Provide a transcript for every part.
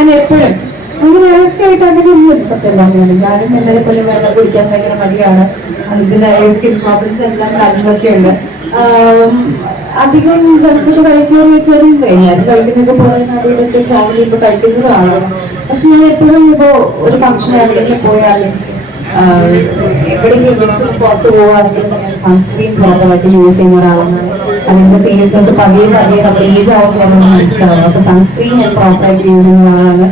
ഞാൻ എപ്പോഴും അങ്ങനെ രഹസ്യമായിട്ട് അങ്ങനെയൊന്നും സത്യം പറഞ്ഞാൽ ഞാനും എല്ലാവരെ പോലും വെള്ളം കുടിക്കാൻ ഭയങ്കര മടിയാണ്. അതിന്റെ സ്കിൻ പ്രോബ്ലംസ് എല്ലാം കാര്യങ്ങളൊക്കെ ഉണ്ട്. അധികം ജങ്ക് ഫുഡ് കഴിക്കുമെന്ന് വെച്ചാൽ എല്ലാവരും കഴിക്കുന്നൊക്കെ പോലെ നാടുകളൊക്കെ ട്രാവൽ ചെയ്യുമ്പോൾ കഴിക്കുന്നതാണ്. പക്ഷെ ഞാൻ എപ്പോഴും ഇപ്പോ ഒരു ഫംഗ്ഷൻ എവിടെയെങ്കിലും പോയാലും എവിടെയെങ്കിലും ജസ്റ്റ് പുറത്ത് പോവുകയാണെങ്കിൽ ഞാൻ സൺസ്ക്രീൻ പ്രോപ്പറായിട്ട് യൂസ് ചെയ്യുന്ന ഒരാളാണ്. അതിന്റെ സീരിയസ്നെസ് പതിയെ നമ്മുടെ ഏജ് ആവുമ്പോൾ മനസ്സിലാവും. അപ്പൊ സൺസ്ക്രീൻ ഞാൻ പ്രോപ്പറായിട്ട് യൂസ് ചെയ്യുന്ന ഒരാളാണ്.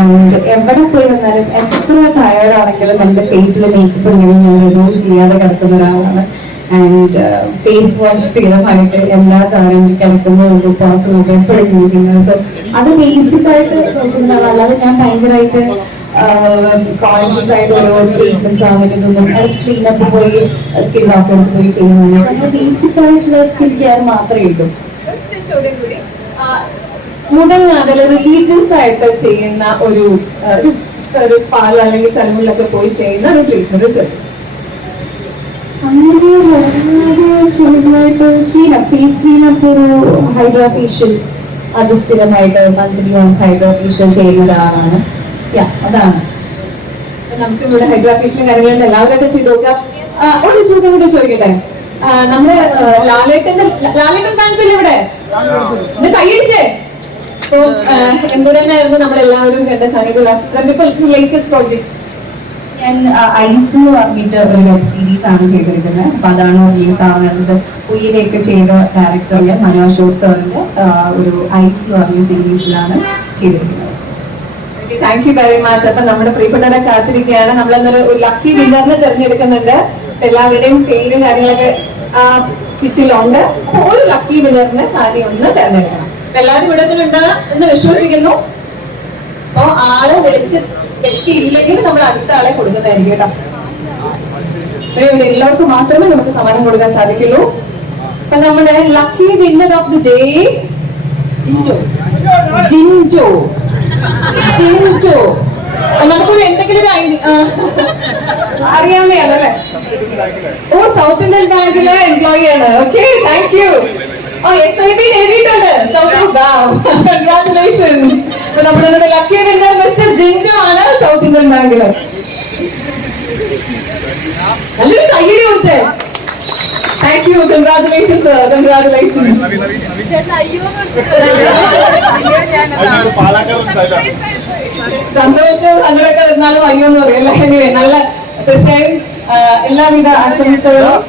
ആൻഡ് എവിടെ പോയി വന്നാലും എത്ര ടയേർഡ് ആണെങ്കിലും എന്റെ ഫേസിൽ മേക്കപ്പ് ഉണ്ടെങ്കിൽ ഞാൻ റിമൂവ് ചെയ്യാതെ കിടക്കുന്ന ഒരാളാണ്. ആൻഡ് ഫേസ് വാഷ് സ്ഥിരമായിട്ട് എല്ലാ തവണയും കിടക്കുമ്പോഴും പുറത്ത് നോക്കുക എപ്പോഴും യൂസ് ചെയ്യുന്നത്. സോ അത് ബേസിക് ആയിട്ട് നോക്കുന്നതാണ്. അല്ലാതെ ഞാൻ ഭയങ്കരമായിട്ട് കോൺഷ്യസ് ആയിട്ട് ഓരോ ട്രീറ്റ്മെന്റ്സ് ആവുന്നതൊന്നും ക്ലീനപ്പ് പോയി സ്കിൻ ഡോക്ടർക്ക് പോയി ചെയ്യുന്നതാണ്. അങ്ങനെ ബേസിക് ആയിട്ടുള്ള സ്കിൻ കെയർ മാത്രമേ ഉള്ളൂ. ചോദ്യം കൂടി, മുടങ്ങാതെ റിലീജിയസ് ആയിട്ട് ചെയ്യുന്ന ഒരു പാൽ അല്ലെങ്കിൽ സലൂണിലൊക്കെ പോയി ചെയ്യുന്ന ഒരു ട്രീറ്റ്മെന്റ് സർവീസ് അങ്ങനെ വളരെ ചെറുതായിട്ട് ഫേസ് ക്ലീനപ്പ് ഒരു ഹൈഡ്രാ ഫേഷ്യൽ അത് സ്ഥിരമായിട്ട് മന്ത്ലി വൺസ് ഹൈഡ്രാ ഫേഷ്യൽ ചെയ്യുന്ന ഒരാളാണ്. അതാണ് നമുക്ക് ഇവിടെ ഹൈഡ്രാ ഫേഷ്യലും കാര്യങ്ങളുണ്ട്. എല്ലാവരും ഒക്കെ ചെയ്ത് നോക്കാം. ഒരു ചോദ്യം കൂടെ ചോദിക്കട്ടെ, നമ്മുടെ ലാലേട്ടൻ ഫാൻസ് അല്ലേ ഇവിടെ? ഇത് കൈയടിച്ചേ. അപ്പൊ എന്തുതന്നെയായിരുന്നു നമ്മളെല്ലാവരും കണ്ട സാധനം ലേറ്റസ്റ്റ് പ്രോജക്ട്സ്? ഞാൻ ഐസ് എന്ന് പറഞ്ഞിട്ട് ഒരു വെബ് സീരീസ് ആണ് ചെയ്തിരിക്കുന്നത്. അപ്പൊ അതാണ് റിലീസ് ആവുന്നത്. ഉയരൊക്കെ ചെയ്ത ഡയറക്ടറിന്റെ മനോജ് ജോസ് സാറിന്റെ ഒരു ഐസ് എന്ന് പറഞ്ഞ സീരീസിലാണ് ചെയ്തിരിക്കുന്നത്. Thank you very much. അപ്പൊ നമ്മുടെ പ്രിയപ്പെട്ടവരെ കാത്തിരിക്കുകയാണ്. നമ്മളെന്നൊരു ലക്കി വിന്നറിനെ തെരഞ്ഞെടുക്കുന്നുണ്ട്. എല്ലാവരുടെയും പേരും കാര്യങ്ങളൊക്കെ ചുറ്റിലുണ്ട്. അപ്പൊ ഒരു ലക്കി വിന്നറിനെ സാരി ഒന്ന് തെരഞ്ഞെടുക്കണം. എല്ലാവരും ഇവിടെ ഉണ്ട് എന്ന് വിശ്വസിക്കുന്നു. അപ്പൊ ആളെ വിളിച്ച് എത്തിയില്ലെങ്കിൽ നമ്മൾ അടുത്ത ആളെ കൊടുക്കുന്നതായിരിക്കും കേട്ടോ. ഇവിടെ എല്ലാവർക്കും മാത്രമേ നമുക്ക് സമ്മാനം കൊടുക്കാൻ സാധിക്കുള്ളൂ. അപ്പൊ നമ്മുടെ lucky winner of the day Jinjo. നമുക്കൊരു എന്തെങ്കിലും അറിയാവുന്നതാണല്ലേ? ഓ, സൗത്ത് ഇന്ത്യൻ ബാങ്കിലെ എംപ്ലോയി ആണ്. Okay, thank you. SIB നേടിയിട്ടുണ്ട്. കൺഗ്രാറ്റുലേഷൻസ്. നമ്മുടെ ലക്കി വിന്നർ മിസ്റ്റർ ജിൻജോ ആണ്, സൗത്ത് ഇന്ത്യൻ ബാങ്കില്. നല്ലൊരു കയ്യടി കൊടുത്തേ. Thank you. Congratulations sir, congratulations. സന്തോഷം സങ്കടമൊക്കെ വരുന്നാലും അയ്യോ എന്ന് പറയല്ലേ. നല്ല തീർച്ചയായും എല്ലാവിധ ആശംസകളും.